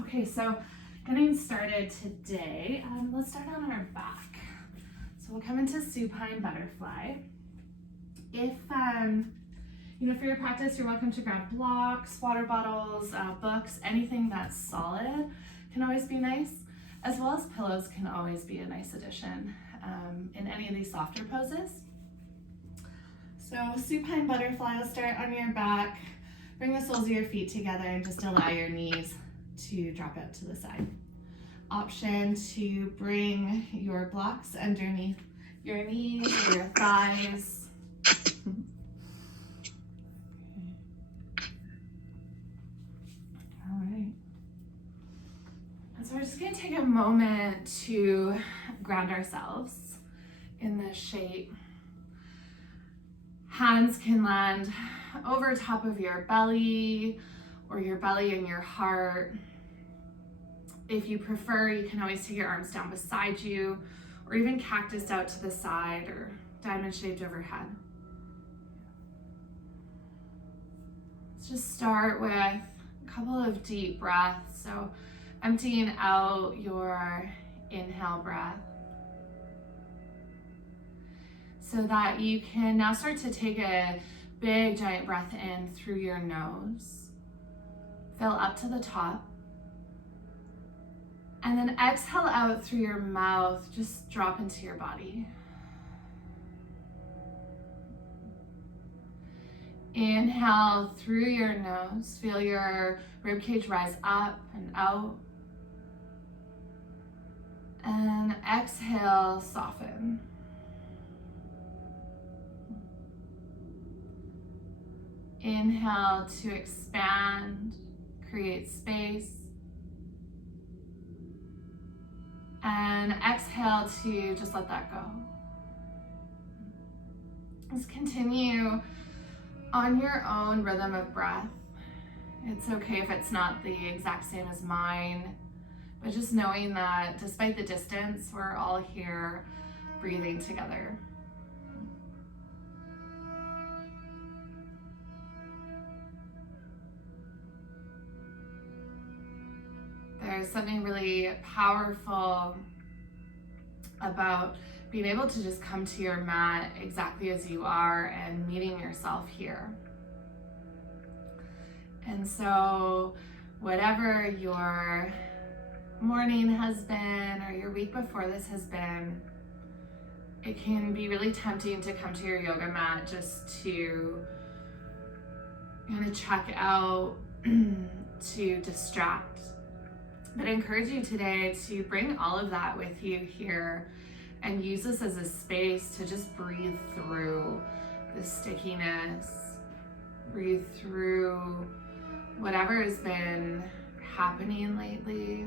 Okay, so getting started today, let's start on our back. So we'll come into supine butterfly. If, for your practice, you're welcome to grab blocks, water bottles, books, anything that's solid can always be nice, as well as pillows can always be a nice addition in any of these softer poses. So supine butterfly, will start on your back. Bring the soles of your feet together and just allow your knees to drop out to the side. Option to bring your blocks underneath your knees or your thighs. All right. And so we're just going to take a moment to ground ourselves in this shape. Hands can land over top of your belly or your belly and your heart. If you prefer, you can always take your arms down beside you or even cactus out to the side or diamond shaped overhead. Let's just start with a couple of deep breaths. So emptying out your inhale breath so that you can now start to take a big giant breath in through your nose. Fill up to the top. And then exhale out through your mouth, just drop into your body. Inhale through your nose, feel your ribcage rise up and out. And exhale, soften. Inhale to expand, create space. And exhale to just let that go. Just continue on your own rhythm of breath. It's okay if it's not the exact same as mine, but just knowing that despite the distance, we're all here breathing together. There's something really powerful about being able to just come to your mat exactly as you are and meeting yourself here. And so whatever your morning has been or your week before this has been, it can be really tempting to come to your yoga mat just to kind of check out, to distract. But I encourage you today to bring all of that with you here and use this as a space to just breathe through the stickiness, breathe through whatever has been happening lately,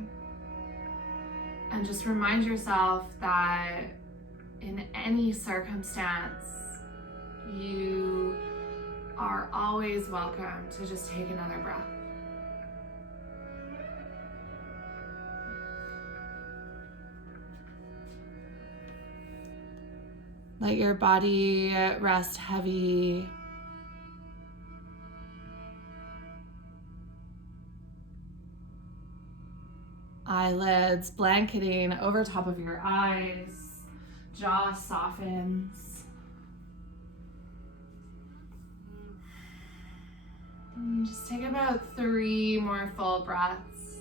and just remind yourself that in any circumstance, you are always welcome to just take another breath. Let your body rest heavy. Eyelids blanketing over top of your eyes. Jaw softens. And just take about 3 more full breaths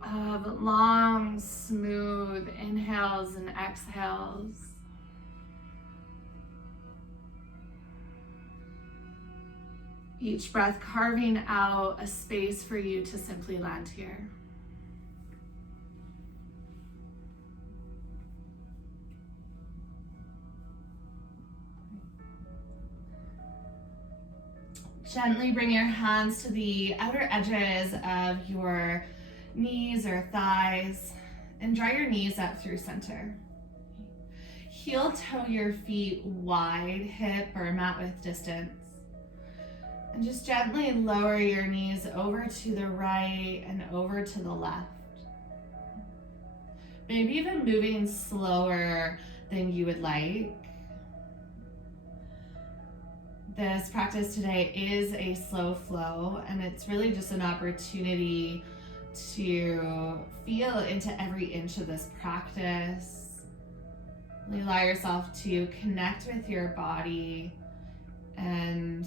of long, smooth inhales and exhales. Each breath carving out a space for you to simply land here. Gently bring your hands to the outer edges of your knees or thighs and draw your knees up through center. Heel toe your feet wide, hip or mat width distance. And just gently lower your knees over to the right and over to the left. Maybe even moving slower than you would like. this practice today is a slow flow, and it's really just an opportunity to feel into every inch of this practice. Really allow yourself to connect with your body and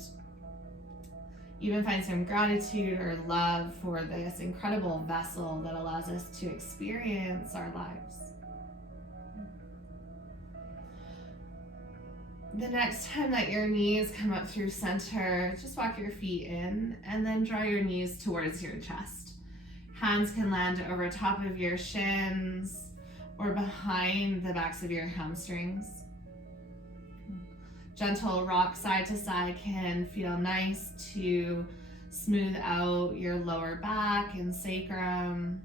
even find some gratitude or love for this incredible vessel that allows us to experience our lives. The next time that your knees come up through center, just walk your feet in and then draw your knees towards your chest. Hands can land over top of your shins or behind the backs of your hamstrings. Gentle rock side to side can feel nice to smooth out your lower back and sacrum.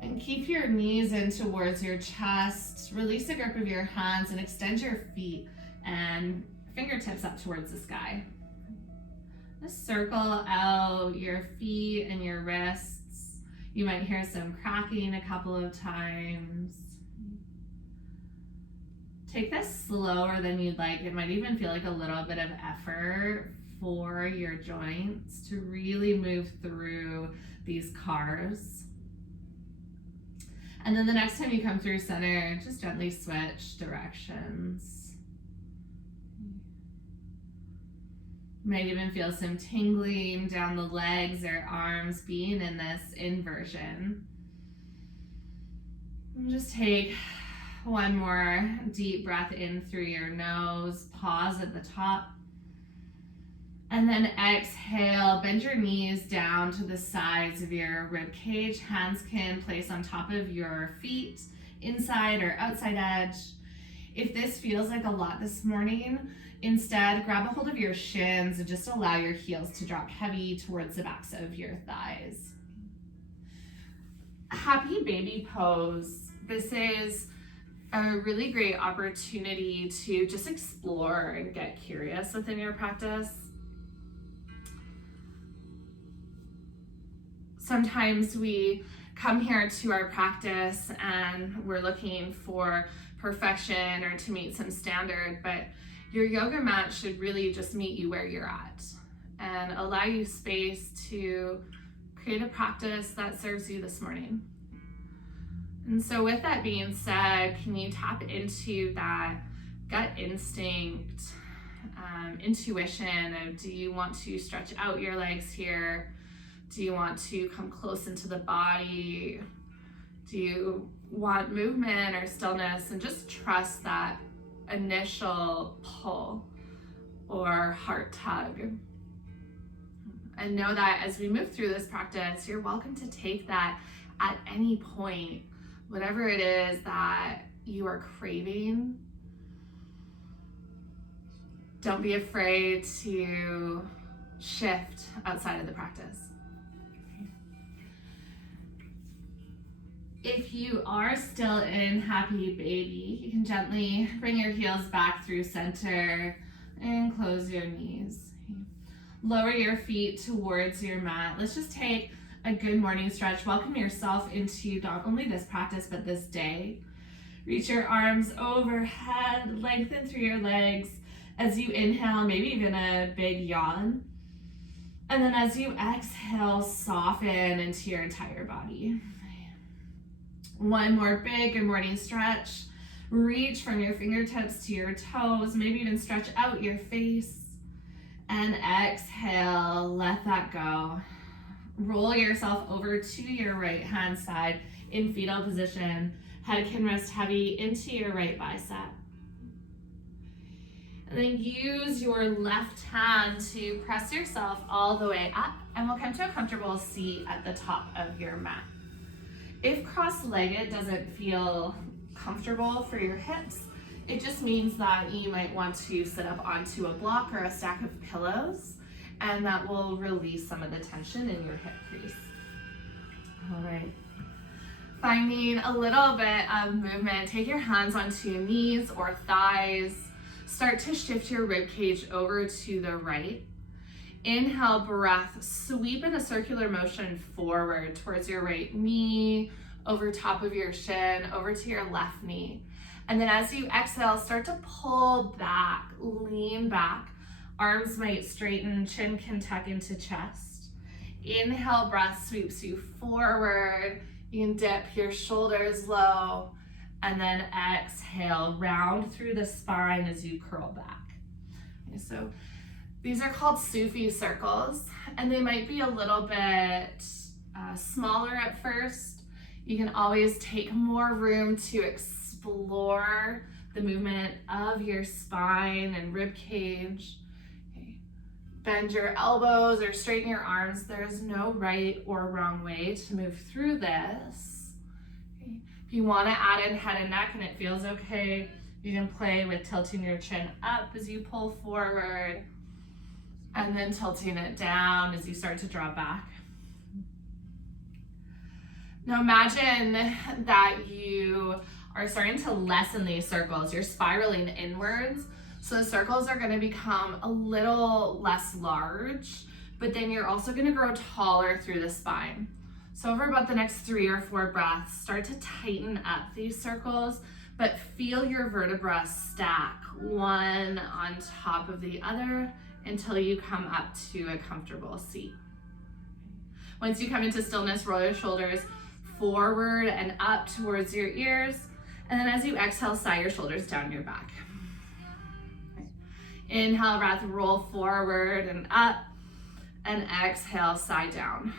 And keep your knees in towards your chest. Release the grip of your hands and extend your feet and fingertips up towards the sky. Just circle out your feet and your wrists. You might hear some cracking a couple of times. Take this slower than you'd like. It might even feel like a little bit of effort for your joints to really move through these cars. And then the next time you come through center, just gently switch directions. You might even feel some tingling down the legs or arms being in this inversion. And just take one more deep breath in through your nose, pause at the top. And then exhale, bend your knees down to the sides of your rib cage. Hands can place on top of your feet, inside or outside edge. If this feels like a lot this morning, instead grab a hold of your shins and just allow your heels to drop heavy towards the backs of your thighs. Happy baby pose. This is a really great opportunity to just explore and get curious within your practice. Sometimes we come here to our practice and we're looking for perfection or to meet some standard, but your yoga mat should really just meet you where you're at and allow you space to create a practice that serves you this morning. And so with that being said, can you tap into that gut instinct, intuition of, do you want to stretch out your legs here? Do you want to come close into the body? Do you want movement or stillness? And just trust that initial pull or heart tug. And know that as we move through this practice, you're welcome to take that at any point, whatever it is that you are craving. Don't be afraid to shift outside of the practice. If you are still in happy baby, you can gently bring your heels back through center and close your knees. Lower your feet towards your mat. Let's just take a good morning stretch. Welcome yourself into not only this practice, but this day. Reach your arms overhead, lengthen through your legs. As you inhale, maybe even a big yawn. And then as you exhale, soften into your entire body. One more big good morning stretch. Reach from your fingertips to your toes, maybe even stretch out your face. And exhale, let that go. Roll yourself over to your right hand side in fetal position. Head can rest heavy into your right bicep. And then use your left hand to press yourself all the way up, and we'll come to a comfortable seat at the top of your mat. If cross-legged doesn't feel comfortable for your hips, it just means that you might want to sit up onto a block or a stack of pillows, and that will release some of the tension in your hip crease. All right. Finding a little bit of movement, take your hands onto your knees or thighs. Start to shift your rib cage over to the right. Inhale, breath, sweep in a circular motion forward towards your right knee, over top of your shin, over to your left knee. And then as you exhale, start to pull back, lean back. Arms might straighten, chin can tuck into chest. Inhale, breath sweeps you forward. You can dip your shoulders low. And then exhale, round through the spine as you curl back. Okay, so these are called Sufi circles, and they might be a little bit smaller at first. You can always take more room to explore the movement of your spine and rib cage. Okay. Bend your elbows or straighten your arms. There's no right or wrong way to move through this. Okay. If you want to add in head and neck and it feels okay, you can play with tilting your chin up as you pull forward and then tilting it down as you start to draw back. Now imagine that you are starting to lessen these circles. You're spiraling inwards. So the circles are going to become a little less large, but then you're also going to grow taller through the spine. So over about the next 3 or 4 breaths, start to tighten up these circles, but feel your vertebrae stack one on top of the other until you come up to a comfortable seat. Once you come into stillness, roll your shoulders forward and up towards your ears. And then as you exhale, sigh your shoulders down your back. Okay. Inhale, breath, roll forward and up. And exhale, sigh down.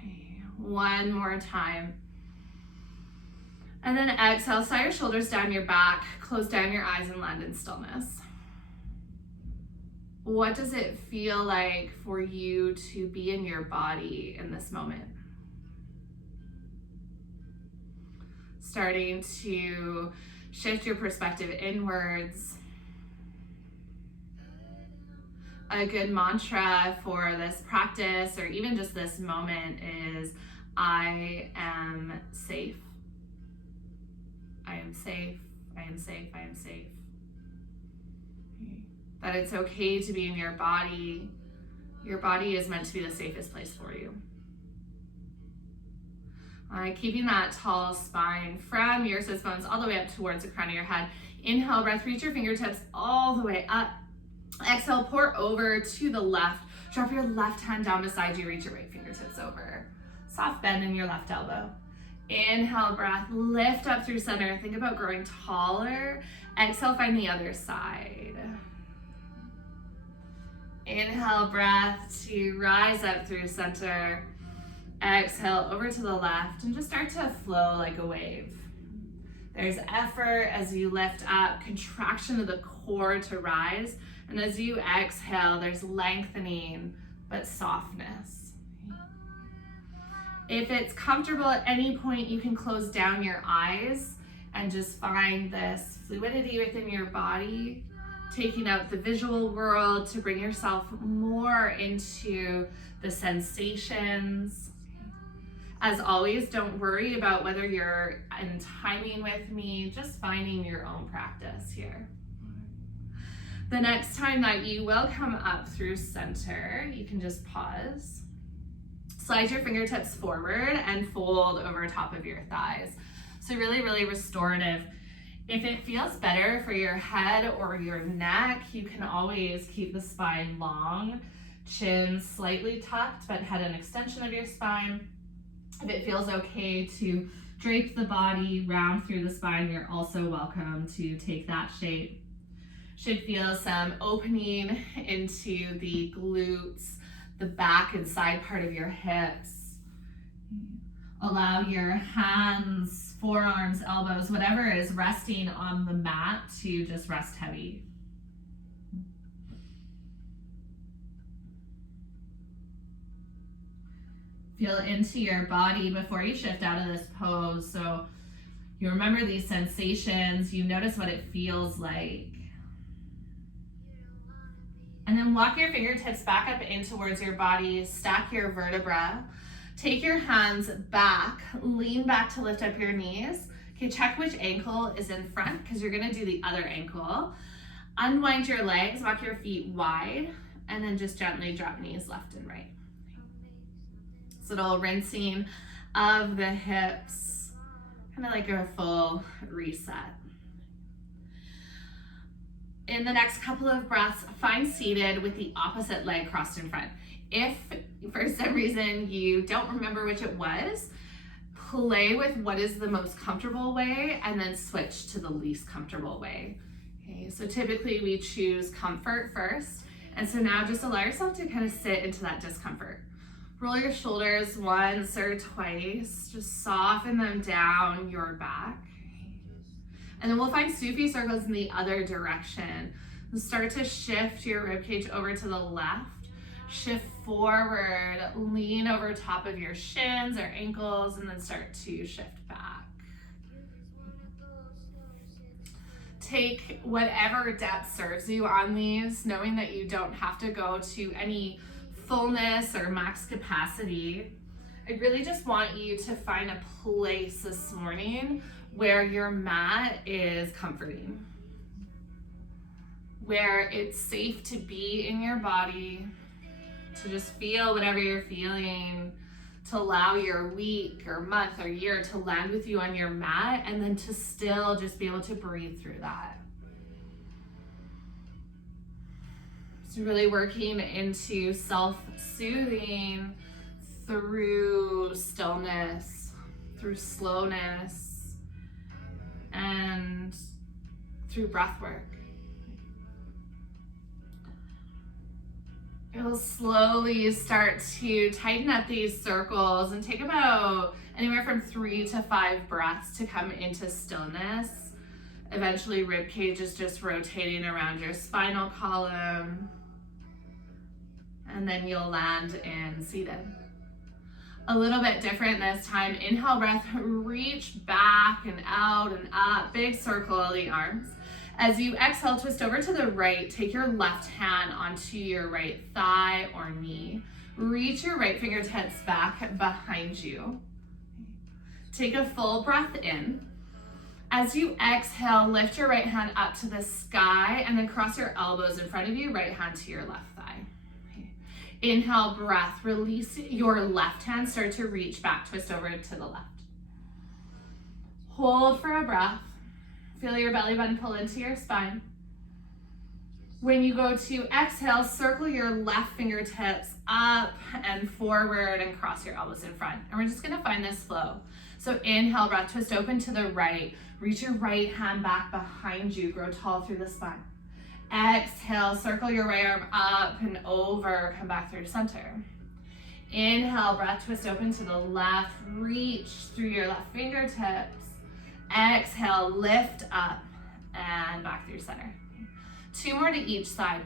Okay. One more time. And then exhale, sigh your shoulders down your back. Close down your eyes and land in stillness. What does it feel like for you to be in your body in this moment? Starting to shift your perspective inwards. A good mantra for this practice, or even just this moment, is I am safe. I am safe. I am safe. I am safe. Okay. That it's okay to be in your body. Your body is meant to be the safest place for you. Keeping that tall spine from your sits bones all the way up towards the crown of your head. Inhale, breath, reach your fingertips all the way up. Exhale, pour over to the left. Drop your left hand down beside you, reach your right fingertips over. Soft bend in your left elbow. Inhale, breath, lift up through center. Think about growing taller. Exhale, find the other side. Inhale, breath to rise up through center. Exhale over to the left and just start to flow like a wave. There's effort as you lift up, contraction of the core to rise. And as you exhale, there's lengthening, but softness. If it's comfortable at any point, you can close down your eyes and just find this fluidity within your body, taking out the visual world to bring yourself more into the sensations. As always, don't worry about whether you're in timing with me, just finding your own practice here. The next time that you will come up through center, you can just pause. Slide your fingertips forward and fold over top of your thighs. So really, really restorative. If it feels better for your head or your neck, you can always keep the spine long, chin slightly tucked, but head an extension of your spine. If it feels okay to drape the body, round through the spine, you're also welcome to take that shape. Should feel some opening into the glutes, the back and side part of your hips. Allow your hands, forearms, elbows, whatever is resting on the mat to just rest heavy. Feel into your body before you shift out of this pose. So you remember these sensations, you notice what it feels like. And then walk your fingertips back up in towards your body, stack your vertebra. Take your hands back, lean back to lift up your knees. Okay, check which ankle is in front because you're gonna do the other ankle. Unwind your legs, walk your feet wide, and then just gently drop knees left and right. So little rinsing of the hips, kind of like a full reset. In the next couple of breaths, find seated with the opposite leg crossed in front. If for some reason you don't remember which it was, play with what is the most comfortable way and then switch to the least comfortable way. Okay, so typically we choose comfort first. And so now just allow yourself to kind of sit into that discomfort. Roll your shoulders once or twice, just soften them down your back. And then we'll find Sufi circles in the other direction. Start to shift your ribcage over to the left. Shift forward, lean over top of your shins or ankles, and then start to shift back. Take whatever depth serves you on these, knowing that you don't have to go to any fullness or max capacity. I really just want you to find a place this morning where your mat is comforting, where it's safe to be in your body, to just feel whatever you're feeling, to allow your week or month or year to land with you on your mat, and then to still just be able to breathe through that. So really working into self-soothing through stillness, through slowness, and through breath work. You'll slowly start to tighten up these circles and take about anywhere from 3 to 5 breaths to come into stillness. Eventually, rib cage is just rotating around your spinal column, and then you'll land in seated. A little bit different this time. Inhale, breath, reach back and out and up, big circle of the arms. As you exhale, twist over to the right, take your left hand onto your right thigh or knee. Reach your right fingertips back behind you. Take a full breath in. As you exhale, lift your right hand up to the sky and then cross your elbows in front of you, right hand to your left thigh. Inhale, breath, release your left hand, start to reach back, twist over to the left. Hold for a breath. Feel your belly button pull into your spine. When you go to exhale, circle your left fingertips up and forward and cross your elbows in front. And we're just gonna find this flow. So inhale, breath, twist open to the right. Reach your right hand back behind you, grow tall through the spine. Exhale, circle your right arm up and over, come back through center. Inhale, breath, twist open to the left, reach through your left fingertips. Exhale, lift up and back through center. 2 more to each side.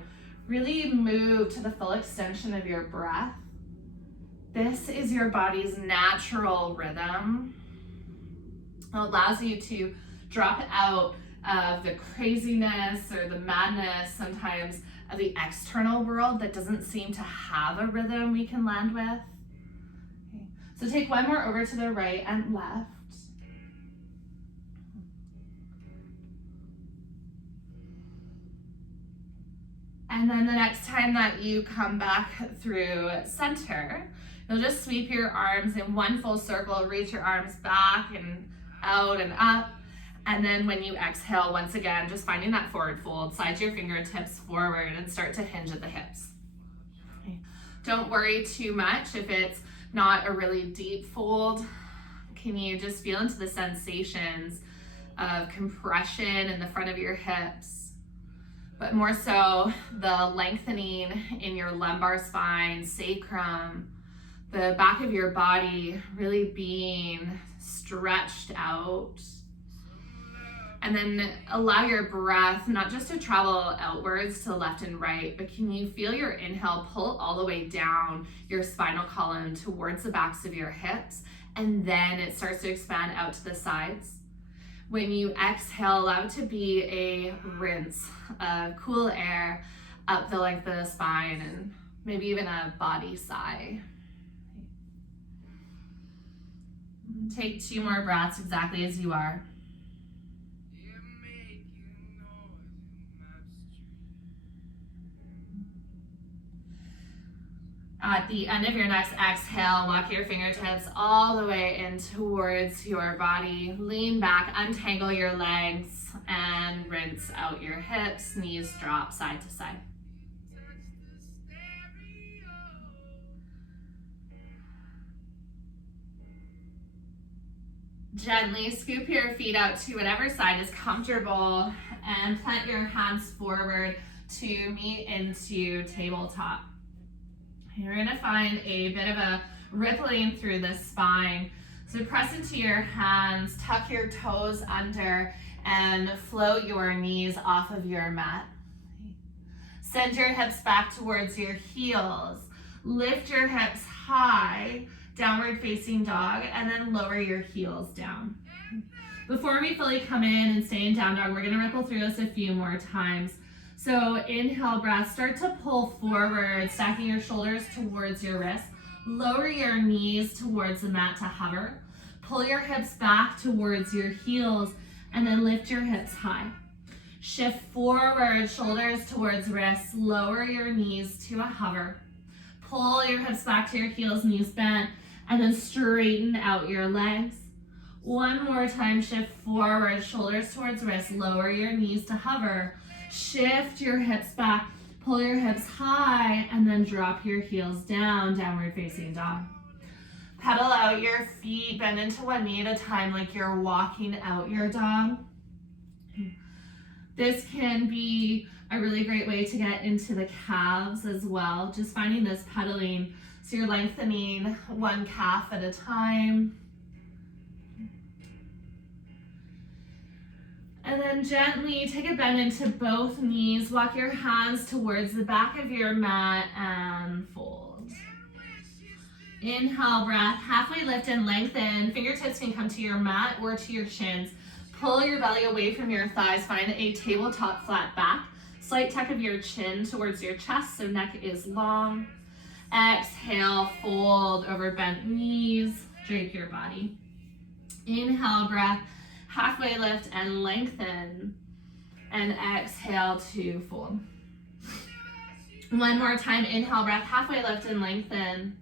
Really move to the full extension of your breath. This is your body's natural rhythm. It allows you to drop out of the craziness or the madness sometimes of the external world that doesn't seem to have a rhythm we can land with. Okay. So take 1 more over to the right and left. And then the next time that you come back through center, you'll just sweep your arms in 1 full circle, reach your arms back and out and up. And then when you exhale, once again, just finding that forward fold, slide your fingertips forward and start to hinge at the hips. Okay. Don't worry too much if it's not a really deep fold. Can you just feel into the sensations of compression in the front of your hips, but more so the lengthening in your lumbar spine, sacrum, the back of your body really being stretched out. And then allow your breath not just to travel outwards to the left and right, but can you feel your inhale pull all the way down your spinal column towards the backs of your hips, and then it starts to expand out to the sides. When you exhale, allow it to be a rinse of cool air up the length of the spine and maybe even a body sigh. Take 2 more breaths exactly as you are. At the end of your next exhale, walk your fingertips all the way in towards your body. Lean back, untangle your legs, and rinse out your hips. Knees drop side to side. Gently scoop your feet out to whatever side is comfortable and plant your hands forward to meet into tabletop. You're going to find a bit of a rippling through the spine. So press into your hands, tuck your toes under, and float your knees off of your mat. Send your hips back towards your heels. Lift your hips high, downward facing dog, and then lower your heels down. Before we fully come in and stay in down dog, we're going to ripple through this a few more times. So inhale breath, start to pull forward, stacking your shoulders towards your wrists. Lower your knees towards the mat to hover. Pull your hips back towards your heels and then lift your hips high. Shift forward, shoulders towards wrists. Lower your knees to a hover. Pull your hips back to your heels, knees bent, and then straighten out your legs. One more time, shift forward, shoulders towards wrists. Lower your knees to hover. Shift your hips back, pull your hips high, and then drop your heels down, downward facing dog. Pedal out your feet, bend into one knee at a time like you're walking out your dog. This can be a really great way to get into the calves as well, just finding this pedaling. So you're lengthening one calf at a time. And then gently take a bend into both knees. Walk your hands towards the back of your mat and fold. Inhale, breath, halfway lift and lengthen. Fingertips can come to your mat or to your shins. Pull your belly away from your thighs. Find a tabletop flat back. Slight tuck of your chin towards your chest so neck is long. Exhale, fold over bent knees. Drape your body. Inhale, breath. Halfway lift and lengthen, and exhale to fold. One more time, inhale, breath, halfway lift and lengthen,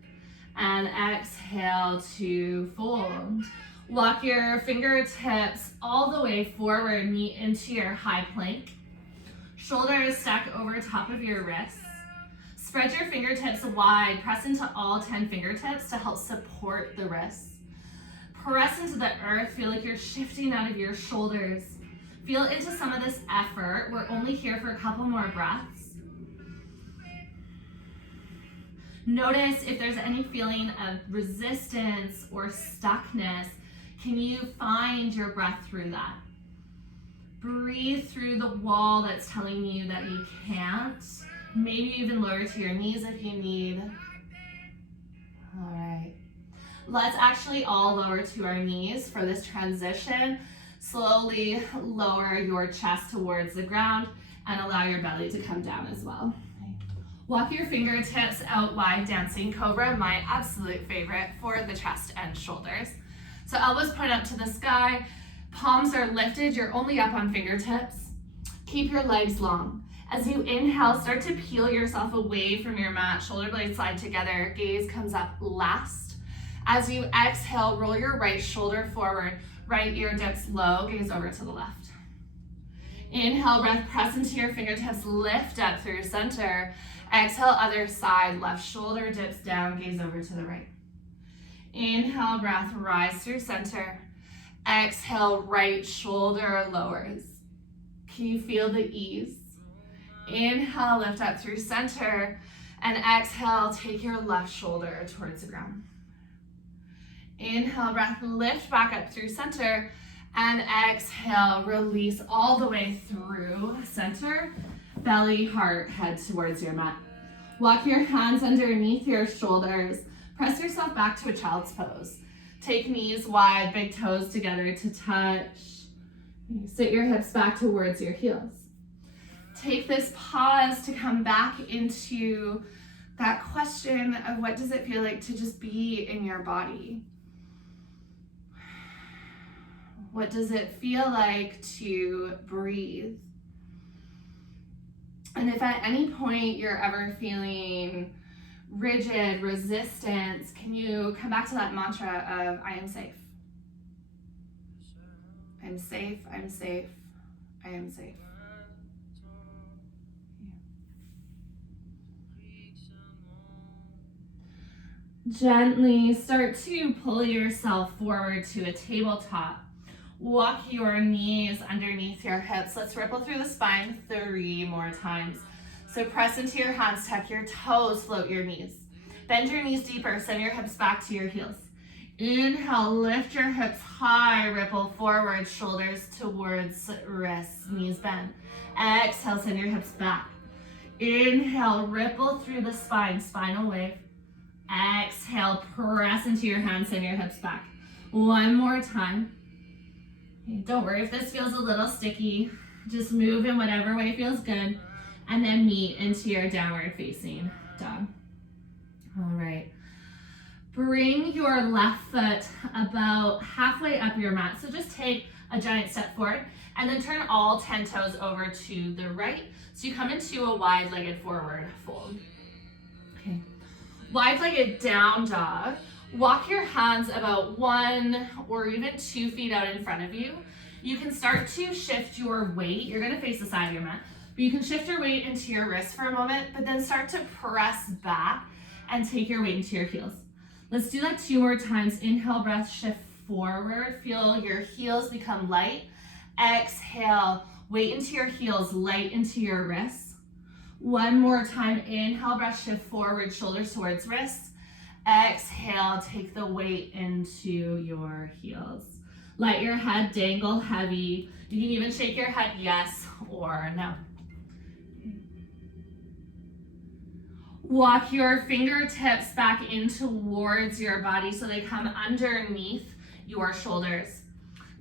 and exhale to fold. Walk your fingertips all the way forward, meet into your high plank. Shoulders stack over top of your wrists. Spread your fingertips wide, press into all 10 fingertips to help support the wrists. Press into the earth, feel like you're shifting out of your shoulders. Feel into some of this effort. We're only here for a couple more breaths. Notice if there's any feeling of resistance or stuckness. Can you find your breath through that? Breathe through the wall that's telling you that you can't. Maybe even lower to your knees if you need. All right. Let's actually all lower to our knees for this transition. Slowly lower your chest towards the ground and allow your belly to come down as well. Walk your fingertips out wide, dancing cobra, my absolute favorite for the chest and shoulders. So elbows point up to the sky, palms are lifted, you're only up on fingertips. Keep your legs long. As you inhale, start to peel yourself away from your mat, shoulder blades slide together, gaze comes up last. As you exhale, roll your right shoulder forward, right ear dips low, gaze over to the left. Inhale, breath, press into your fingertips, lift up through center. Exhale, other side, left shoulder dips down, gaze over to the right. Inhale, breath, rise through center. Exhale, right shoulder lowers. Can you feel the ease? Inhale, lift up through center, and exhale, take your left shoulder towards the ground. Inhale, breath, lift back up through center, and exhale, release all the way through center, belly, heart, head towards your mat. Walk your hands underneath your shoulders. Press yourself back to a child's pose. Take knees wide, big toes together to touch. Sit your hips back towards your heels. Take this pause to come back into that question of what does it feel like to just be in your body? What does it feel like to breathe? And if at any point you're ever feeling rigid resistance, can you come back to that mantra of I am safe? I'm safe, I'm safe, I am safe. Gently start to pull yourself forward to a tabletop. Walk your knees underneath your hips. Let's ripple through the spine 3 more times. So press into your hands, tuck your toes, float your knees. Bend your knees deeper, send your hips back to your heels. Inhale, lift your hips high, ripple forward, shoulders towards wrists, knees bend. Exhale, send your hips back. Inhale, ripple through the spine, spinal wave. Exhale, press into your hands, send your hips back. 1 more time. Okay, don't worry if this feels a little sticky. Just move in whatever way feels good. And then meet into your downward facing dog. All right. Bring your left foot about halfway up your mat. So just take a giant step forward and then turn all 10 toes over to the right. So you come into a wide-legged forward fold. Okay. Wide-legged down dog. Walk your hands about 1 or even 2 feet out in front of you. You can start to shift your weight. You're gonna face the side of your mat, but you can shift your weight into your wrist for a moment, but then start to press back and take your weight into your heels. Let's do that 2 more times. Inhale, breath, shift forward. Feel your heels become light. Exhale, weight into your heels, light into your wrists. 1 more time. Inhale, breath, shift forward, shoulders towards wrists. Exhale, take the weight into your heels. Let your head dangle heavy. You can even shake your head yes or no. Walk your fingertips back in towards your body so they come underneath your shoulders.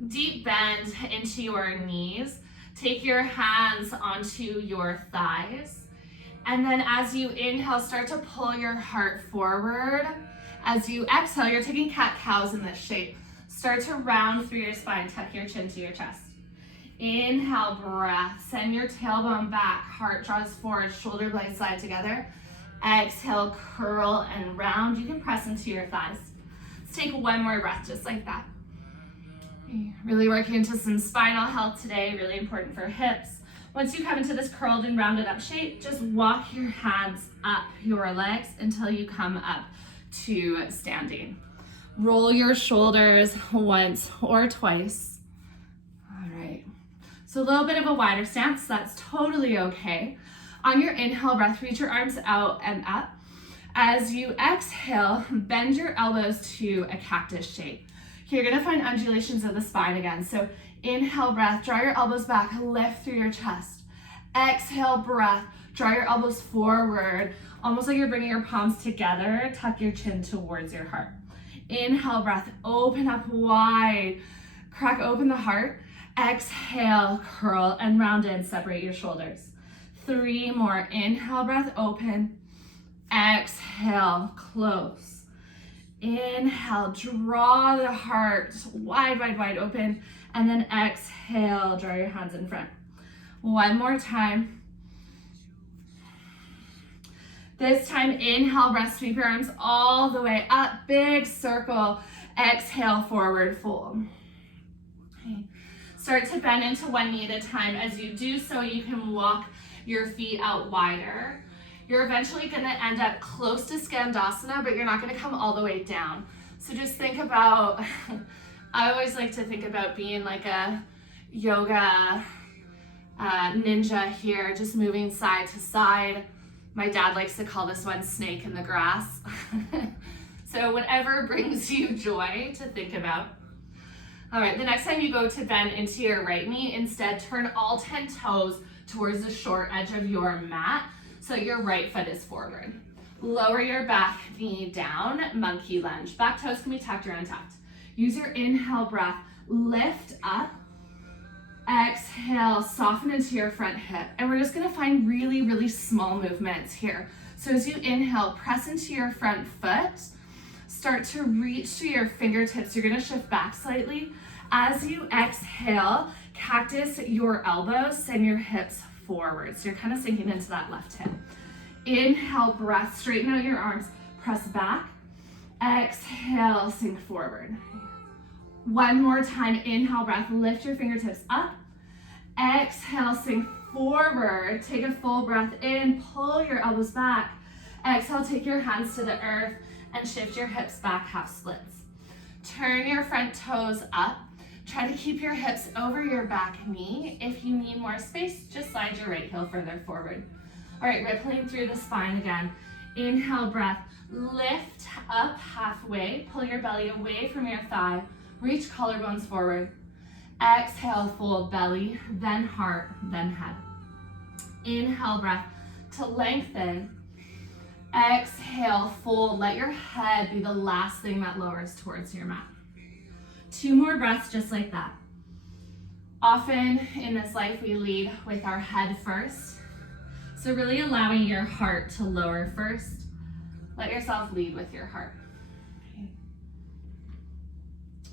Deep bend into your knees. Take your hands onto your thighs. And then as you inhale, start to pull your heart forward. As you exhale, you're taking cat-cows in this shape. Start to round through your spine, tuck your chin to your chest. Inhale, breath, send your tailbone back, heart draws forward, shoulder blades slide together. Exhale, curl and round. You can press into your thighs. Let's take 1 more breath, just like that. Really working into some spinal health today, really important for hips. Once you come into this curled and rounded up shape, just walk your hands up your legs until you come up to standing. Roll your shoulders once or twice. All right. So a little bit of a wider stance, that's totally okay. On your inhale breath, reach your arms out and up. As you exhale, bend your elbows to a cactus shape. Here, you're gonna find undulations of the spine again. So inhale breath, draw your elbows back, lift through your chest. Exhale breath, draw your elbows forward, almost like you're bringing your palms together, tuck your chin towards your heart. Inhale breath, open up wide, crack open the heart. Exhale, curl and round in, separate your shoulders. 3 more, inhale breath, open. Exhale, close. Inhale, draw the heart wide, wide, wide open. And then exhale, draw your hands in front. 1 more time. This time, inhale, breath, sweep your arms all the way up, big circle. Exhale, forward fold. Okay. Start to bend into 1 knee at a time. As you do so, you can walk your feet out wider. You're eventually gonna end up close to Skandasana, but you're not gonna come all the way down. So just think about, I always like to think about being like a yoga ninja here, just moving side to side. My dad likes to call this one snake in the grass. So whatever brings you joy to think about. All right, the next time you go to bend into your right knee, instead turn all 10 toes towards the short edge of your mat so your right foot is forward. Lower your back knee down, monkey lunge. Back toes can be tucked or untucked. Use your inhale breath, lift up. Exhale, soften into your front hip. And we're just gonna find really, really small movements here. So as you inhale, press into your front foot. Start to reach through your fingertips. You're gonna shift back slightly. As you exhale, cactus your elbows, send your hips forward. So you're kind of sinking into that left hip. Inhale, breath, straighten out your arms, press back. Exhale, sink forward. One more time, inhale, breath, lift your fingertips up. Exhale, sink forward. Take a full breath in, pull your elbows back. Exhale, take your hands to the earth and shift your hips back, half splits. Turn your front toes up. Try to keep your hips over your back knee. If you need more space, just slide your right heel further forward. All right, rippling through the spine again. Inhale, breath. Lift up halfway. Pull your belly away from your thigh. Reach collarbones forward. Exhale, fold belly, then heart, then head. Inhale, breath to lengthen. Exhale, fold. Let your head be the last thing that lowers towards your mat. 2 more breaths just like that. Often in this life, we lead with our head first. So really allowing your heart to lower first. Let yourself lead with your heart. Okay.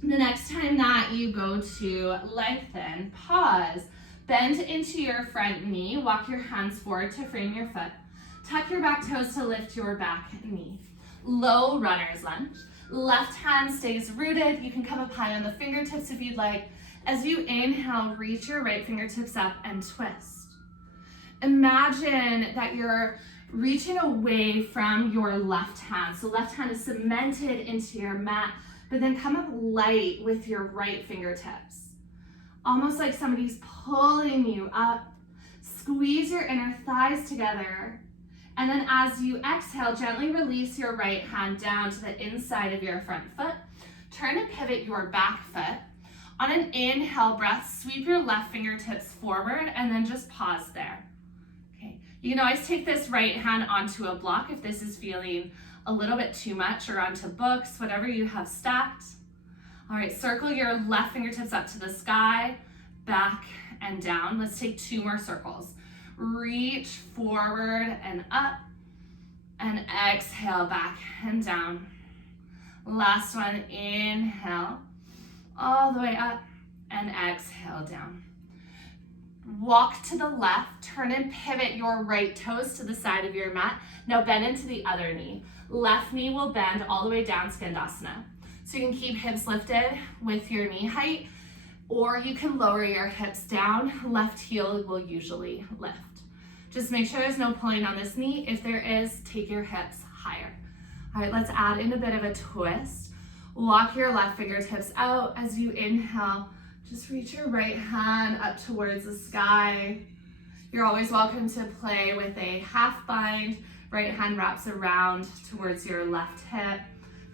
The next time that you go to lengthen, pause, bend into your front knee, walk your hands forward to frame your foot. Tuck your back toes to lift your back knee. Low runner's lunge. Left hand stays rooted. You can come up high on the fingertips if you'd like. As you inhale, reach your right fingertips up and twist. Imagine that you're reaching away from your left hand. So left hand is cemented into your mat, but then come up light with your right fingertips. Almost like somebody's pulling you up. Squeeze your inner thighs together. And then as you exhale, gently release your right hand down to the inside of your front foot. Turn and pivot your back foot. On an inhale breath, sweep your left fingertips forward and then just pause there. Okay. You can always take this right hand onto a block if this is feeling a little bit too much, or onto books, whatever you have stacked. All right, circle your left fingertips up to the sky, back and down. Let's take 2 more circles. Reach forward and up, and exhale back and down. Last one, inhale, all the way up, and exhale down. Walk to the left, turn and pivot your right toes to the side of your mat. Now bend into the other knee. Left knee will bend all the way down, Skandasana. So you can keep hips lifted with your knee height, or you can lower your hips down. Left heel will usually lift. Just make sure there's no pulling on this knee. If there is, take your hips higher. All right, let's add in a bit of a twist. Walk your left fingertips out. As you inhale, just reach your right hand up towards the sky. You're always welcome to play with a half bind. Right hand wraps around towards your left hip.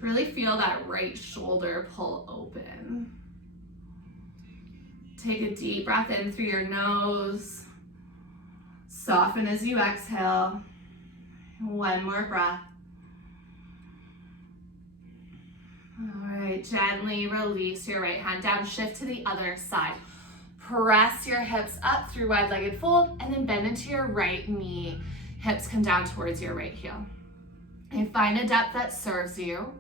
Really feel that right shoulder pull open. Take a deep breath in through your nose. Soften as you exhale. 1 more breath. All right, gently release your right hand down. Shift to the other side. Press your hips up through wide-legged fold, and then bend into your right knee. Hips come down towards your right heel. And find a depth that serves you.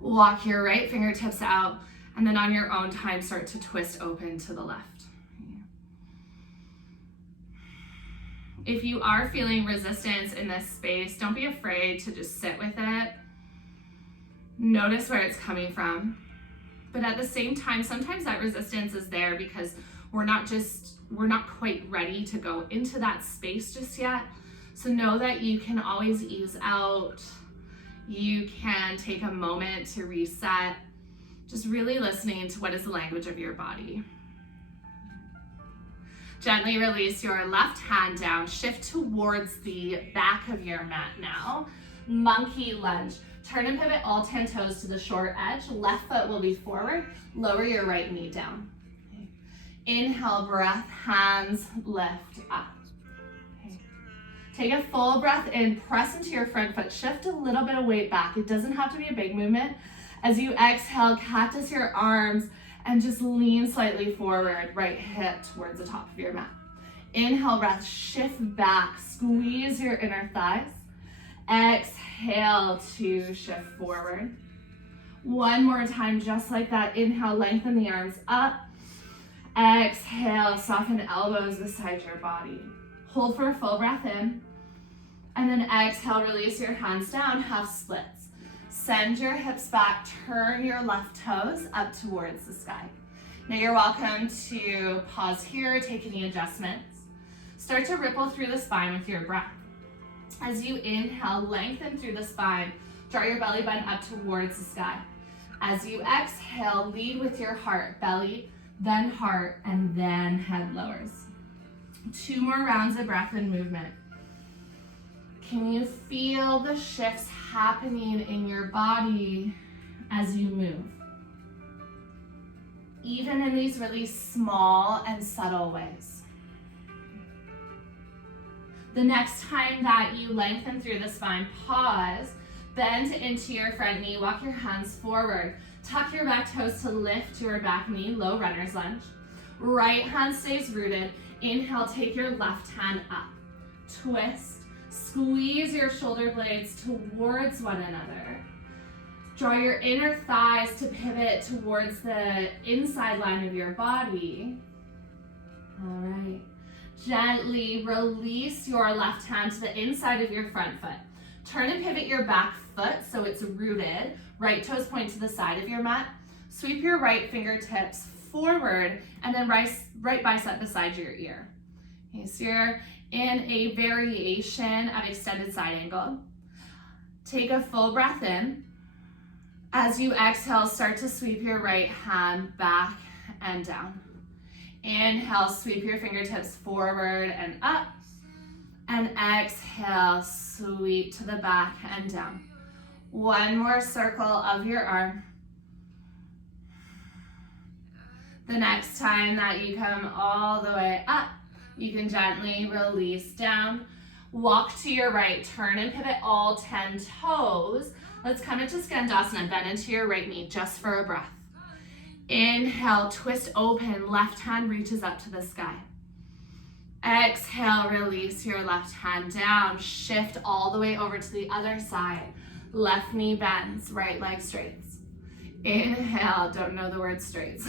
Walk your right fingertips out, and then on your own time, start to twist open to the left. If you are feeling resistance in this space, don't be afraid to just sit with it. Notice where it's coming from. But at the same time, sometimes that resistance is there because we're not quite ready to go into that space just yet. So know that you can always ease out. You can take a moment to reset. Just really listening to what is the language of your body. Gently release your left hand down. Shift towards the back of your mat now. Monkey lunge. Turn and pivot all 10 toes to the short edge. Left foot will be forward. Lower your right knee down. Okay. Inhale, breath, hands lift up. Okay. Take a full breath in. Press into your front foot. Shift a little bit of weight back. It doesn't have to be a big movement. As you exhale, cactus your arms and just lean slightly forward, right hip towards the top of your mat. Inhale, breath, shift back, squeeze your inner thighs. Exhale to shift forward. 1 more time, just like that. Inhale, lengthen the arms up. Exhale, soften elbows beside your body. Hold for a full breath in. And then exhale, release your hands down, half splits. Send your hips back, turn your left toes up towards the sky. Now you're welcome to pause here, take any adjustments. Start to ripple through the spine with your breath. As you inhale, lengthen through the spine, draw your belly button up towards the sky. As you exhale, lead with your heart, belly, then heart, and then head lowers. 2 more rounds of breath and movement. Can you feel the shifts happening in your body as you move? Even in these really small and subtle ways. The next time that you lengthen through the spine, pause, bend into your front knee, walk your hands forward, tuck your back toes to lift your back knee, low runner's lunge. Right hand stays rooted. Inhale, take your left hand up. Twist, squeeze your shoulder blades towards one another. Draw your inner thighs to pivot towards the inside line of your body. All right. Gently release your left hand to the inside of your front foot. Turn and pivot your back foot so it's rooted. Right toes point to the side of your mat. Sweep your right fingertips forward and then right bicep beside your ear. Okay, so you're in a variation of extended side angle. Take a full breath in. As you exhale, start to sweep your right hand back and down. Inhale, sweep your fingertips forward and up. And exhale, sweep to the back and down. One more circle of your arm. The next time that you come all the way up, you can gently release down. Walk to your right, turn and pivot all 10 toes. Let's come into Skandasana, bend into your right knee just for a breath. Inhale, twist open, left hand reaches up to the sky. Exhale, release your left hand down, shift all the way over to the other side. Left knee bends, right leg straights. Inhale, don't know the word straights.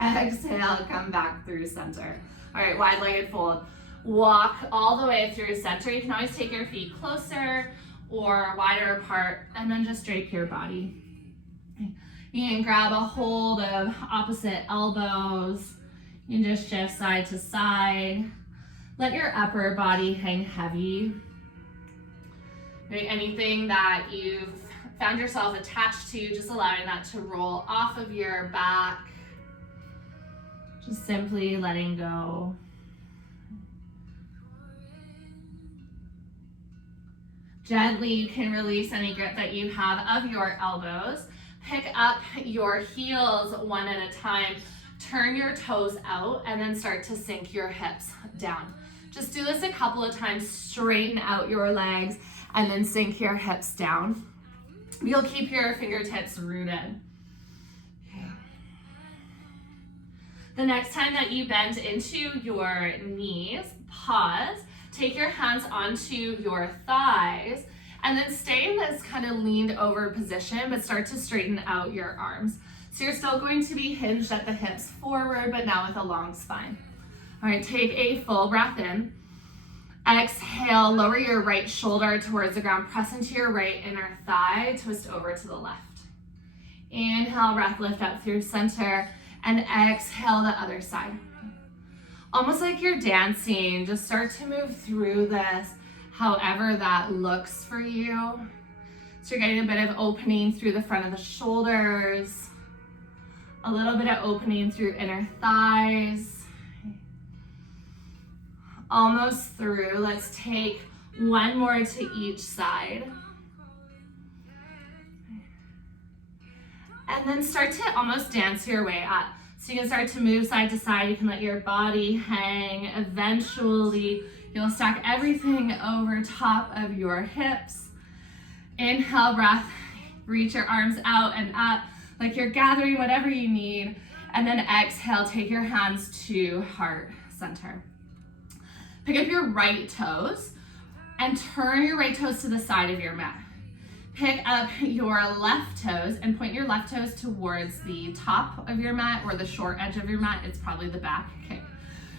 Exhale, come back through center. All right, wide-legged fold. Walk all the way through center. You can always take your feet closer or wider apart and then just drape your body. You can grab a hold of opposite elbows. You can just shift side to side. Let your upper body hang heavy. Right, anything that you've found yourself attached to, just allowing that to roll off of your back. Just simply letting go. Gently, you can release any grip that you have of your elbows. Pick up your heels one at a time. Turn your toes out and then start to sink your hips down. Just do this a couple of times. Straighten out your legs and then sink your hips down. You'll keep your fingertips rooted. Okay. The next time that you bend into your knees, pause. Take your hands onto your thighs and then stay in this kind of leaned over position, but start to straighten out your arms. So you're still going to be hinged at the hips forward, but now with a long spine. All right, take a full breath in. Exhale, lower your right shoulder towards the ground. Press into your right inner thigh, twist over to the left. Inhale, breath lift up through center, and exhale the other side. Almost like you're dancing, just start to move through this, however that looks for you. So you're getting a bit of opening through the front of the shoulders, a little bit of opening through inner thighs. Almost through. Let's take one more to each side. And then start to almost dance your way up. So you can start to move side to side. You can let your body hang. Eventually, you'll stack everything over top of your hips. Inhale, breath. Reach your arms out and up like you're gathering whatever you need. And then exhale, take your hands to heart center. Pick up your right toes and turn your right toes to the side of your mat. Pick up your left toes and point your left toes towards the top of your mat or the short edge of your mat. It's probably the back. Okay.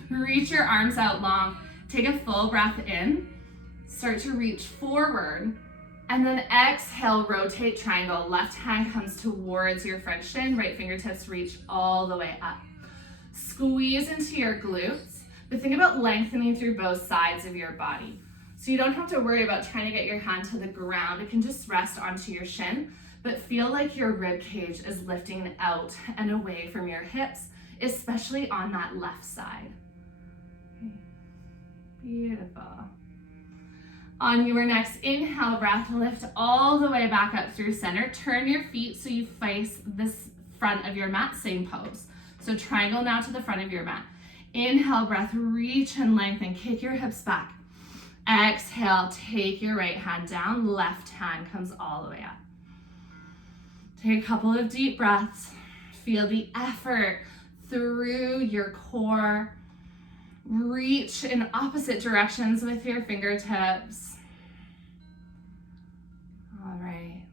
Reach your arms out long. Take a full breath in. Start to reach forward, and then exhale, rotate triangle. Left hand comes towards your front shin, right fingertips reach all the way up. Squeeze into your glutes, but think about lengthening through both sides of your body. So you don't have to worry about trying to get your hand to the ground. It can just rest onto your shin, but feel like your rib cage is lifting out and away from your hips, especially on that left side. Okay. Beautiful. On your next inhale breath, lift all the way back up through center. Turn your feet so you face this front of your mat, same pose. So triangle now to the front of your mat. Inhale breath, reach and lengthen, kick your hips back. Exhale, take your right hand down, left hand comes all the way up. Take a couple of deep breaths. Feel the effort through your core. Reach in opposite directions with your fingertips. All right.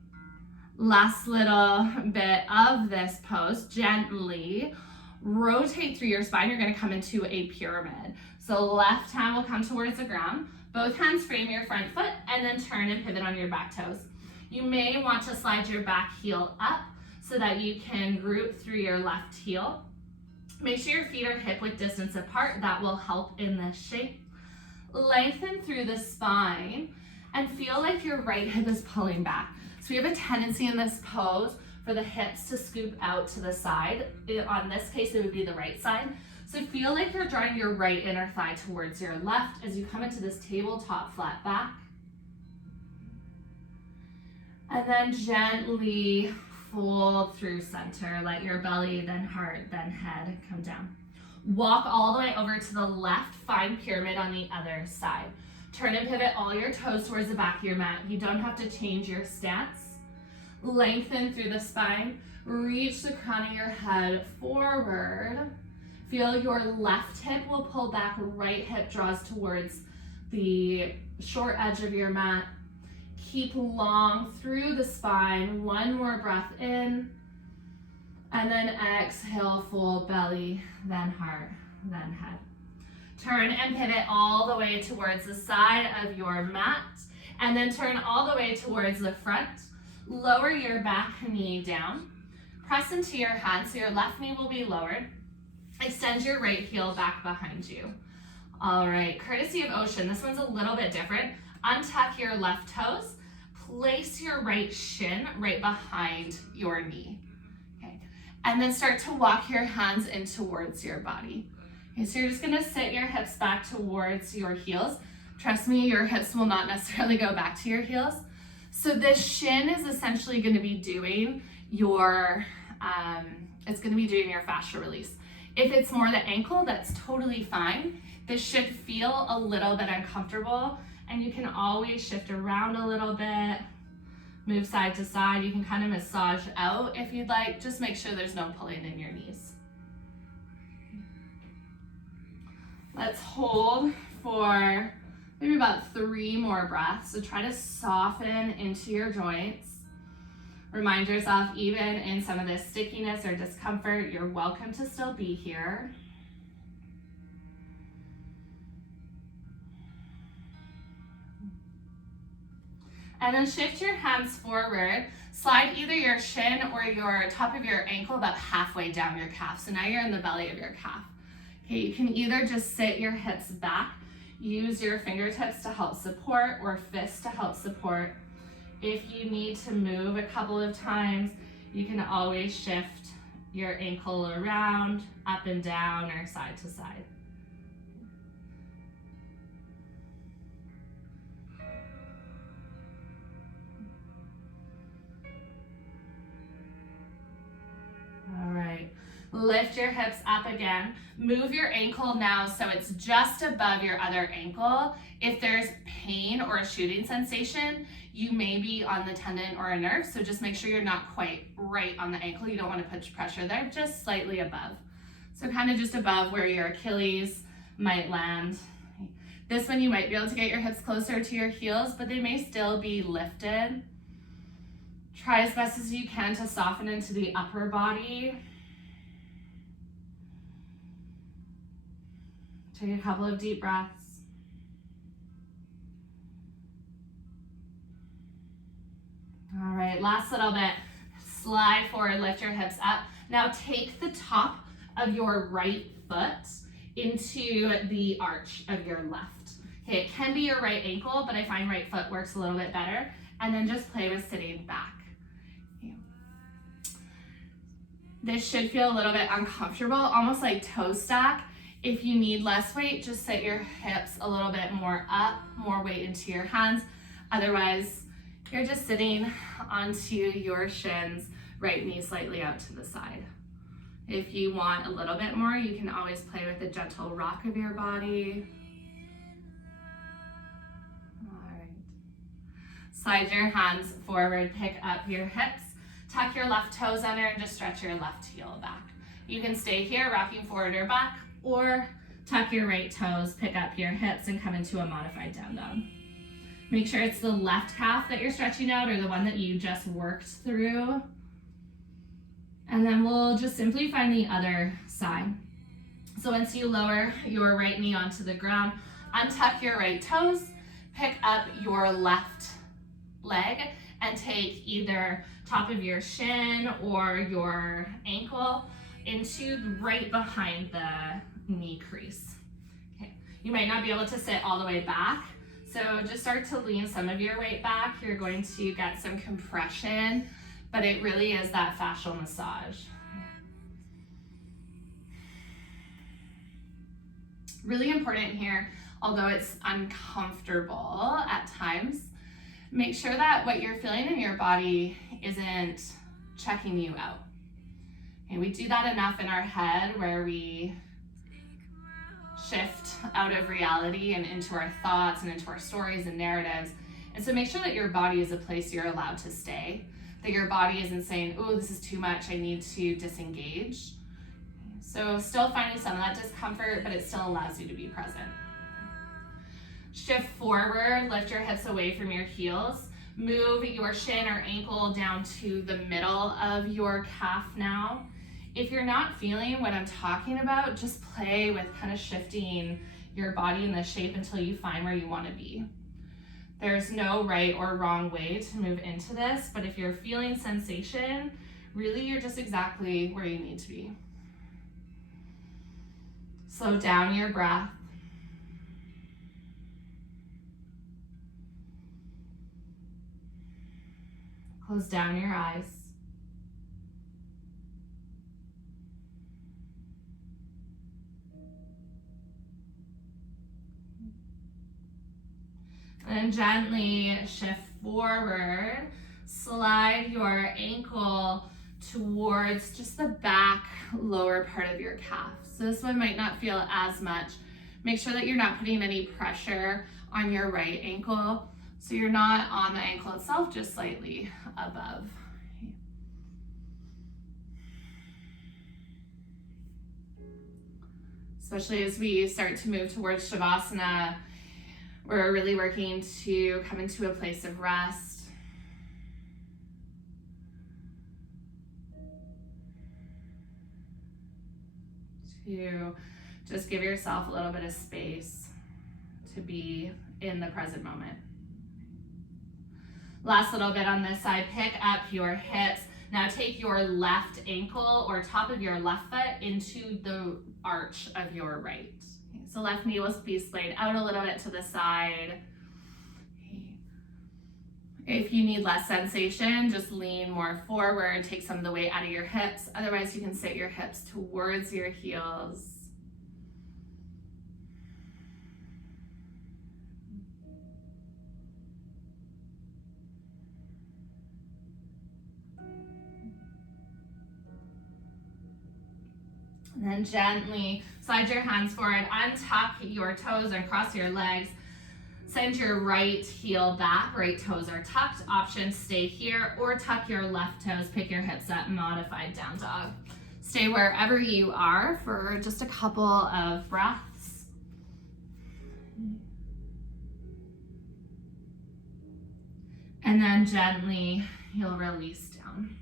Last little bit of this pose. Gently rotate through your spine. You're going to come into a pyramid. So left hand will come towards the ground. Both hands frame your front foot and then turn and pivot on your back toes. You may want to slide your back heel up so that you can group through your left heel. Make sure your feet are hip width distance apart. That will help in this shape. Lengthen through the spine and feel like your right hip is pulling back. So we have a tendency in this pose for the hips to scoop out to the side. On this case, it would be the right side. So feel like you're drawing your right inner thigh towards your left as you come into this tabletop flat back. And then gently fold through center. Let your belly, then heart, then head come down. Walk all the way over to the left, find pyramid on the other side. Turn and pivot all your toes towards the back of your mat. You don't have to change your stance. Lengthen through the spine. Reach the crown of your head forward. Feel your left hip will pull back, right hip draws towards the short edge of your mat. Keep long through the spine. One more breath in. And then exhale, fold belly, then heart, then head. Turn and pivot all the way towards the side of your mat. And then turn all the way towards the front. Lower your back knee down. Press into your hands so your left knee will be lowered. Extend your right heel back behind you. All right, courtesy of Ocean, this one's a little bit different. Untuck your left toes. Place your right shin right behind your knee. Okay, and then start to walk your hands in towards your body. Okay, so you're just gonna sit your hips back towards your heels. Trust me, your hips will not necessarily go back to your heels. So this shin is essentially gonna be doing your, it's gonna be doing your fascia release. If it's more the ankle, that's totally fine. This should feel a little bit uncomfortable, and you can always shift around a little bit, move side to side. You can kind of massage out if you'd like. Just make sure there's no pulling in your knees. Let's hold for maybe about 3 more breaths. So try to soften into your joints. Remind yourself, even in some of this stickiness or discomfort, you're welcome to still be here. And then shift your hands forward. Slide either your shin or your top of your ankle about halfway down your calf. So now you're in the belly of your calf. Okay, you can either just sit your hips back, use your fingertips to help support, or fists to help support. If you need to move a couple of times, you can always shift your ankle around, up and down, or side to side. All right, lift your hips up again. Move your ankle now so it's just above your other ankle. If there's pain or a shooting sensation, you may be on the tendon or a nerve, so just make sure you're not quite right on the ankle. You don't want to put pressure there, just slightly above. So kind of just above where your Achilles might land. This one you might be able to get your hips closer to your heels, but they may still be lifted. Try as best as you can to soften into the upper body. Take a couple of deep breaths. right, last little bit. Slide forward, lift your hips up. Now take the top of your right foot into the arch of your left. Okay, it can be your right ankle, but I find right foot works a little bit better. And then just play with sitting back. This should feel a little bit uncomfortable, almost like toe stack. If you need less weight, just set your hips a little bit more up, more weight into your hands. Otherwise, you're just sitting onto your shins, right knee slightly out to the side. If you want a little bit more, you can always play with the gentle rock of your body. All right. Slide your hands forward, pick up your hips, tuck your left toes under, and just stretch your left heel back. You can stay here, rocking forward or back, or tuck your right toes, pick up your hips, and come into a modified down dog. Make sure it's the left calf that you're stretching out or the one that you just worked through. And then we'll just simply find the other side. So once you lower your right knee onto the ground, untuck your right toes, pick up your left leg, and take either top of your shin or your ankle into right behind the knee crease. Okay. You might not be able to sit all the way back, so just start to lean some of your weight back. You're going to get some compression, but it really is that fascial massage. Really important here, although it's uncomfortable at times, make sure that what you're feeling in your body isn't checking you out. And we do that enough in our head where we shift out of reality and into our thoughts and into our stories and narratives. And so make sure that your body is a place you're allowed to stay, that your body isn't saying, oh, this is too much, I need to disengage. So still finding some of that discomfort, but it still allows you to be present. Shift forward, lift your hips away from your heels. Move your shin or ankle down to the middle of your calf now. If you're not feeling what I'm talking about, just play with kind of shifting your body in the shape until you find where you want to be. There's no right or wrong way to move into this, but if you're feeling sensation, really you're just exactly where you need to be. Slow down your breath. Close down your eyes. And gently shift forward. Slide your ankle towards just the back lower part of your calf. So this one might not feel as much. Make sure that you're not putting any pressure on your right ankle. So you're not on the ankle itself, just slightly above. Especially as we start to move towards Shavasana, we're really working to come into a place of rest. To just give yourself a little bit of space to be in the present moment. Last little bit on this side, pick up your hips. Now take your left ankle or top of your left foot into the arch of your right. Okay, so left knee will be splayed out a little bit to the side. Okay. If you need less sensation, just lean more forward, take some of the weight out of your hips. Otherwise, you can sit your hips towards your heels. And then gently slide your hands forward, untuck your toes and cross your legs. Send your right heel back, right toes are tucked. Option, stay here or tuck your left toes, pick your hips up, modified down dog. Stay wherever you are for just a couple of breaths. And then gently, you'll release down.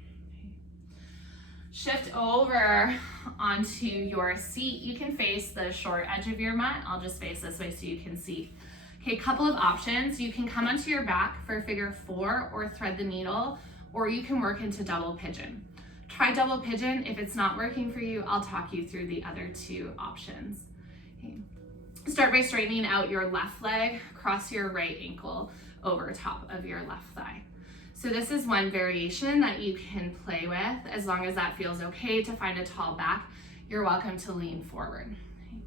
Shift over onto your seat. You can face the short edge of your mat. I'll just face this way so you can see. Okay, couple of options. You can come onto your back for figure 4 or thread the needle, or you can work into double pigeon. Try double pigeon. If it's not working for you, I'll talk you through the other two options. Okay. Start by straightening out your left leg, cross your right ankle over top of your left thigh. So this is one variation that you can play with. As long as that feels okay to find a tall back, you're welcome to lean forward. Okay.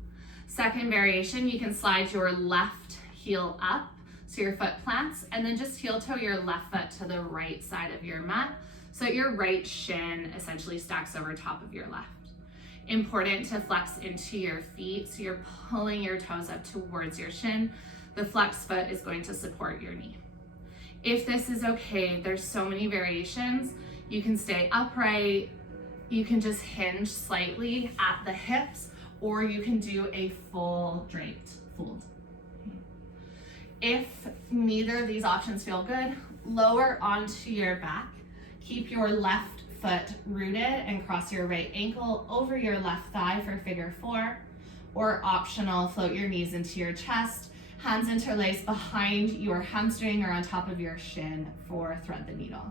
Second variation, you can slide your left heel up so your foot plants, and then just heel toe your left foot to the right side of your mat so that your right shin essentially stacks over top of your left. Important to flex into your feet so you're pulling your toes up towards your shin. The flex foot is going to support your knee. If this is okay, there's so many variations. You can stay upright, you can just hinge slightly at the hips, or you can do a full draped fold. If neither of these options feel good, lower onto your back. Keep your left foot rooted and cross your right ankle over your left thigh for figure 4, or optional, float your knees into your chest, hands interlaced behind your hamstring or on top of your shin for thread the needle.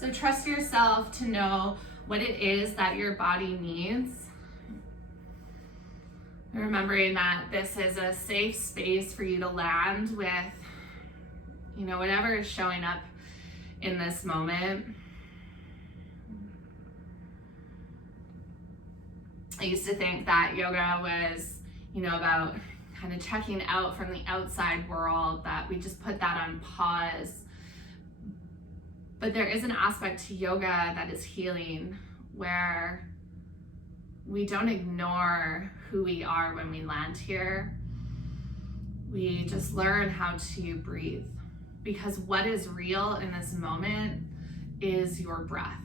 So trust yourself to know what it is that your body needs. Remembering that this is a safe space for you to land with, whatever is showing up in this moment. I used to think that yoga was, about kind of checking out from the outside world, that we just put that on pause. But there is an aspect to yoga that is healing, where we don't ignore who we are when we land here. We just learn how to breathe, because what is real in this moment is your breath.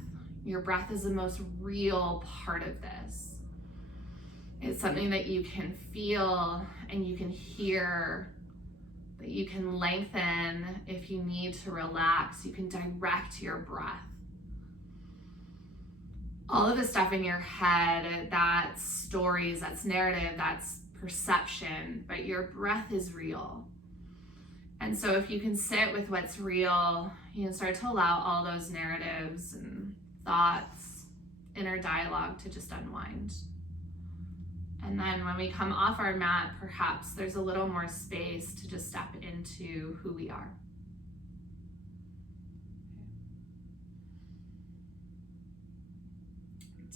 Your breath is the most real part of this. It's something that you can feel and you can hear, that you can lengthen if you need to relax. You can direct your breath. All of the stuff in your head, that's stories, that's narrative, that's perception, but your breath is real. And so if you can sit with what's real, you can start to allow all those narratives and thoughts, inner dialogue to just unwind. And then when we come off our mat, perhaps there's a little more space to just step into who we are.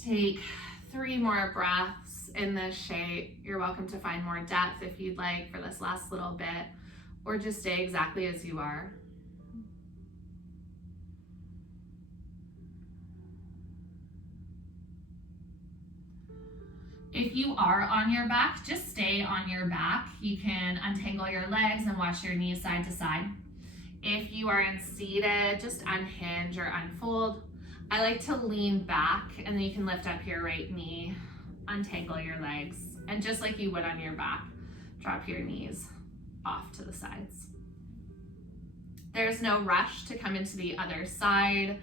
Take 3 more breaths in this shape. You're welcome to find more depth if you'd like for this last little bit, or just stay exactly as you are. If you are on your back, just stay on your back. You can untangle your legs and wash your knees side to side. If you are seated, just unhinge or unfold. I like to lean back, and then you can lift up your right knee, untangle your legs, and just like you would on your back, drop your knees off to the sides. There's no rush to come into the other side.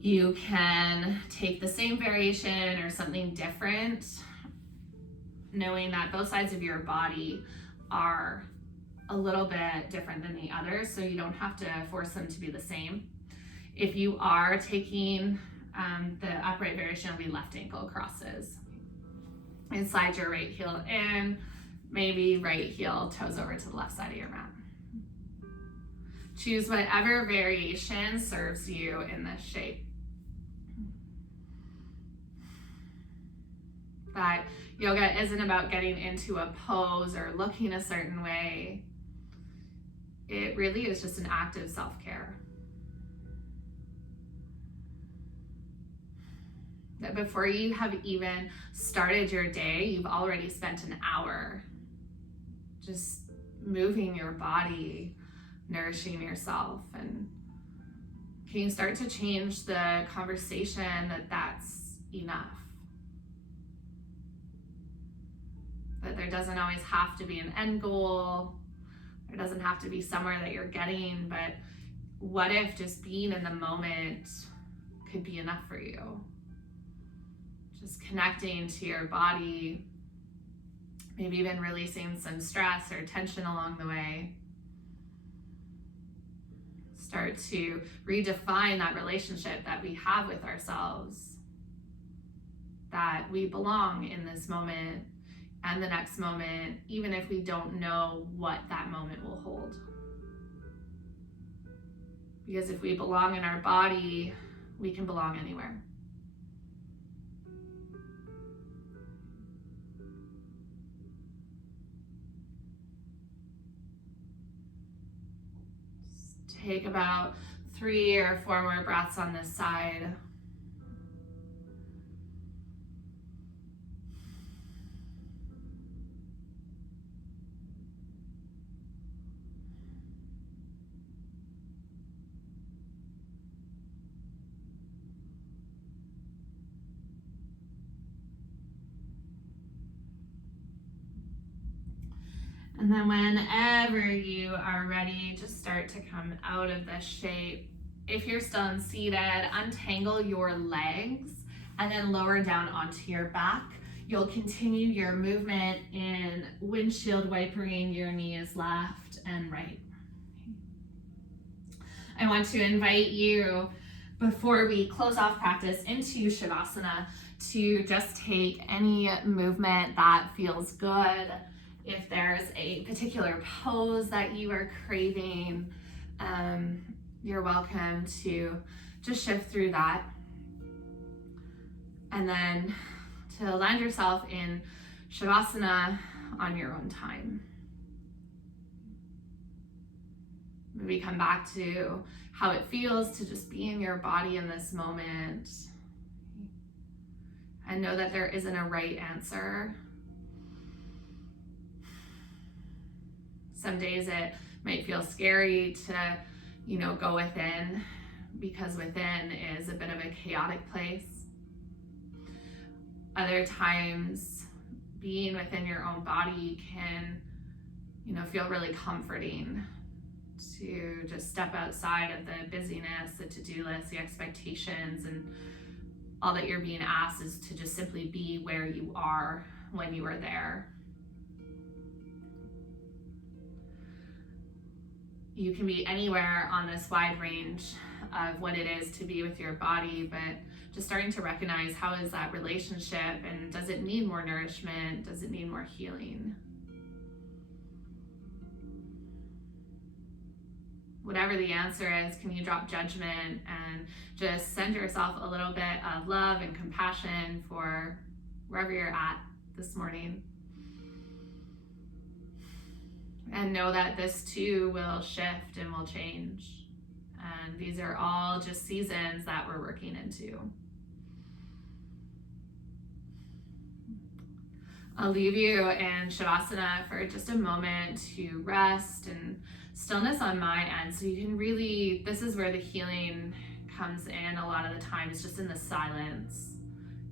You can take the same variation or something different, knowing that both sides of your body are a little bit different than the other, so you don't have to force them to be the same. If you are taking the upright variation, it'll be left ankle crosses. And slide your right heel in, maybe right heel toes over to the left side of your mat. Choose whatever variation serves you in this shape. That yoga isn't about getting into a pose or looking a certain way. It really is just an act of self-care. That before you have even started your day, you've already spent an hour just moving your body, nourishing yourself. And can you start to change the conversation that that's enough? That there doesn't always have to be an end goal. There doesn't have to be somewhere that you're getting, but what if just being in the moment could be enough for you? Just connecting to your body, maybe even releasing some stress or tension along the way. start to redefine that relationship that we have with ourselves, that we belong in this moment and the next moment, even if we don't know what that moment will hold. Because if we belong in our body, we can belong anywhere. Just take about 3 or 4 more breaths on this side. And then whenever you are ready, just start to come out of this shape. If you're still in seated, untangle your legs and then lower down onto your back. You'll continue your movement in windshield wipering your knees left and right. I want to invite you, before we close off practice, into Shavasana to just take any movement that feels good. If there's a particular pose that you are craving, you're welcome to just shift through that. And then to land yourself in Shavasana on your own time. Maybe come back to how it feels to just be in your body in this moment. And know that there isn't a right answer. Some days it might feel scary to, go within, because within is a bit of a chaotic place. Other times, being within your own body can, feel really comforting, to just step outside of the busyness, the to-do list, the expectations, and all that you're being asked is to just simply be where you are when you are there. You can be anywhere on this wide range of what it is to be with your body, but just starting to recognize, how is that relationship, and does it need more nourishment? Does it need more healing? Whatever the answer is, can you drop judgment and just send yourself a little bit of love and compassion for wherever you're at this morning? And know that this too will shift and will change. And these are all just seasons that we're working into. I'll leave you in Shavasana for just a moment to rest and stillness on my end. So you can really, this is where the healing comes in a lot of the time. It's just in the silence,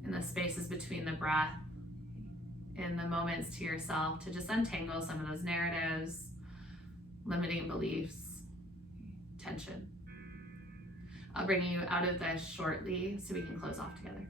in the spaces between the breath, in the moments to yourself, to just untangle some of those narratives, limiting beliefs, tension. I'll bring you out of this shortly so we can close off together.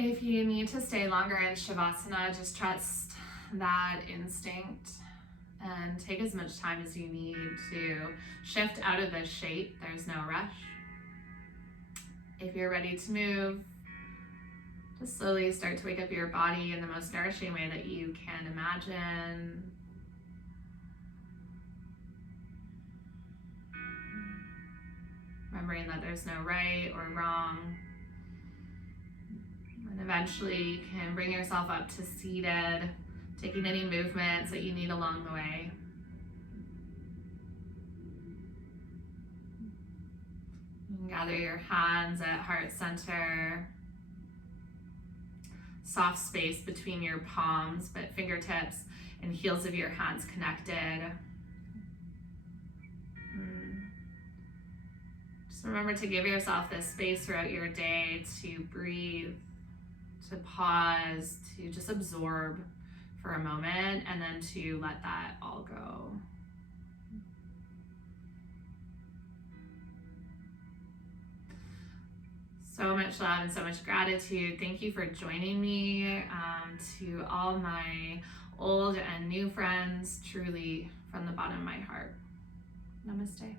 If you need to stay longer in Shavasana, just trust that instinct and take as much time as you need to shift out of this shape. There's no rush. If you're ready to move, just slowly start to wake up your body in the most nourishing way that you can imagine. Remembering that there's no right or wrong. And eventually you can bring yourself up to seated, taking any movements that you need along the way. You can gather your hands at heart center. Soft space between your palms, but fingertips and heels of your hands connected. Just remember to give yourself this space throughout your day to breathe, to pause, to just absorb for a moment, and then to let that all go. So much love and so much gratitude. Thank you for joining me. To all my old and new friends, truly from the bottom of my heart. Namaste.